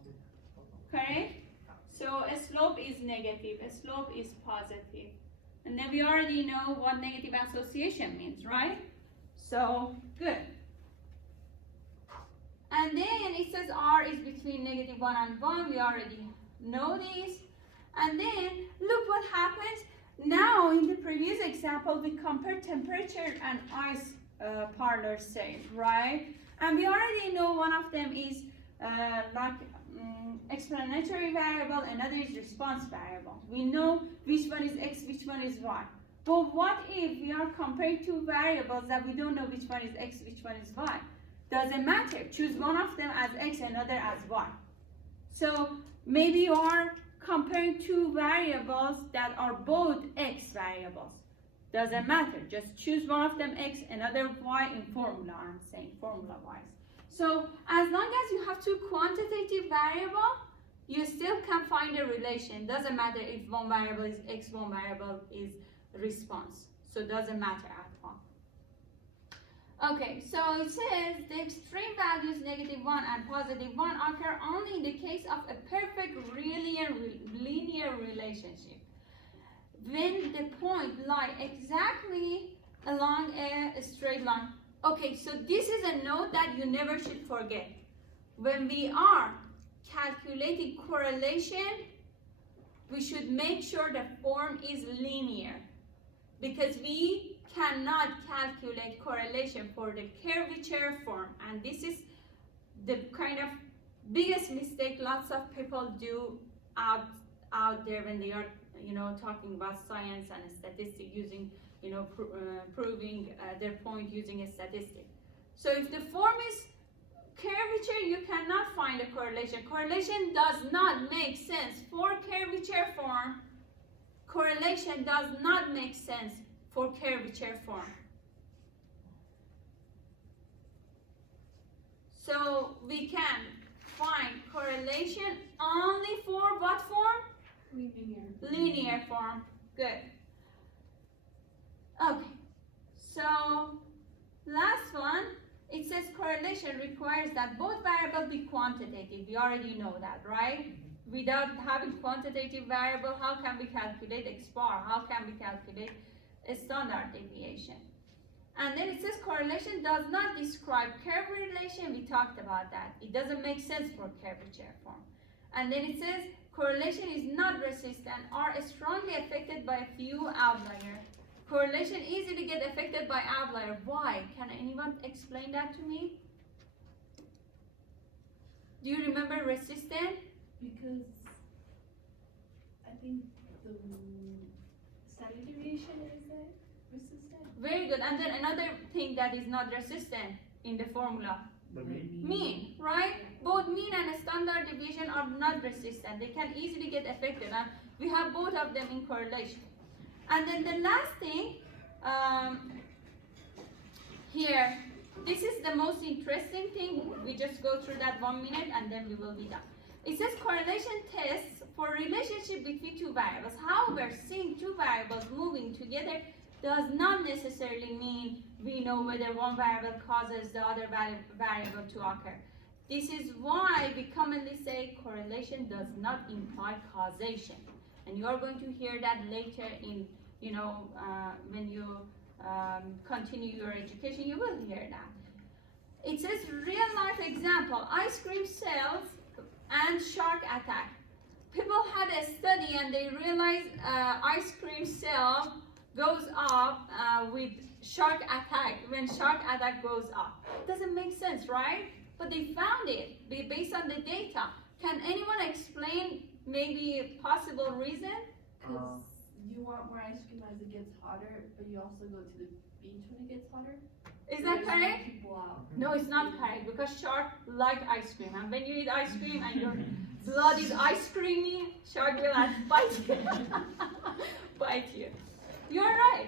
correct? So a slope is negative, a slope is positive. And then we already know what negative association means, right? So, good. And then it says R is between -1 and 1. We already know this. And then look what happens. Now in the previous example, we compare temperature and ice parlor sale, right? And we already know one of them is explanatory variable, another is response variable. We know which one is X, which one is Y. But what if we are comparing two variables that we don't know which one is X, which one is Y? Doesn't matter. Choose one of them as X, another as Y. So maybe you are comparing two variables that are both X variables. Doesn't matter. Just choose one of them X, another Y in formula, I'm saying, formula-wise. So as long as you have two quantitative variables, you still can find a relation. Doesn't matter if one variable is X, one variable is response. So it doesn't matter at all. Okay, so it says the extreme values -1 and +1 occur only in the case of a perfect linear relationship. When the point lie exactly along a straight line. Okay, so this is a note that you never should forget. When we are calculating correlation, we should make sure the form is linear, because we cannot calculate correlation for the curvature form, and this is the kind of biggest mistake lots of people do out there when they are talking about science and statistics, using proving their point using a statistic. So if the form is curvature, you cannot find a correlation. Correlation does not make sense for curvature form. Correlation does not make sense for curvature form. So we can find correlation only for what form? Linear form. Good. Okay. So last one, it says correlation requires that both variables be quantitative. We already know that, right? Without having quantitative variable, how can we calculate X bar? How can we calculate a standard deviation? And then it says correlation does not describe curve relation. We talked about that. It doesn't make sense for curvature form. And then it says correlation is not resistant or strongly affected by a few outliers. Correlation easily get affected by outlier. Why? Can anyone explain that to me? Do you remember resistant? Because I think the standard deviation is resistant. Very good. And then another thing that is not resistant in the formula. The mean. Mean, right? Both mean and standard deviation are not resistant. They can easily get affected, and we have both of them in correlation. And then the last thing here, this is the most interesting thing. We just go through that 1 minute and then we will be done. It says correlation tests for relationship between two variables. However, seeing two variables moving together does not necessarily mean we know whether one variable causes the other variable to occur. This is why we commonly say correlation does not imply causation. And you are going to hear that later in, when you continue your education, you will hear that. It says real life example, ice cream sales and shark attack. People had a study and they realized ice cream sale goes up with shark attack, when shark attack goes up. Doesn't make sense, right? But they found it based on the data. Can anyone explain maybe a possible reason? Because you want more ice cream as it gets hotter, but you also go to the beach when it gets hotter. Is that There's correct? more people out. No, it's not correct, because shark like ice cream, and when you eat ice cream and your blood is ice creamy, shark will bite you. Bite you. You're right.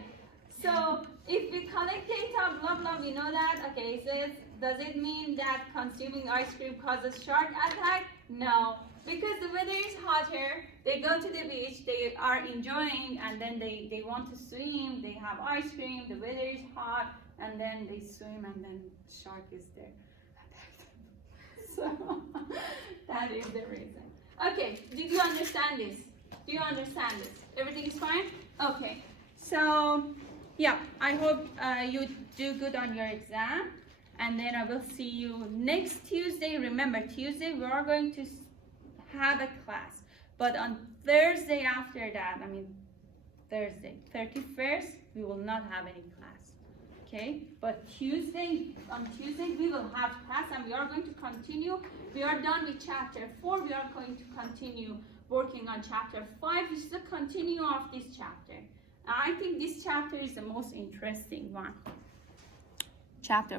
So if we collect data, blah blah, we know that. Okay, it says, does it mean that consuming ice cream causes shark attack? No, because the weather is hotter, they go to the beach, they are enjoying, and then they want to swim, they have ice cream, the weather is hot, and then they swim, and then shark is there. So that is the reason. Okay, did you understand this? Do you understand this? Everything is fine? Okay, so yeah, I hope you do good on your exam. and then I will see you next Tuesday. Remember, Tuesday we are going to have a class, but on Thursday after that, Thursday, 31st, we will not have any class. Okay, but on Tuesday we will have class, and we are going to continue. We are done with chapter 4. We are going to continue working on chapter 5, which is a continue of this chapter. And I think this chapter is the most interesting one. Chapter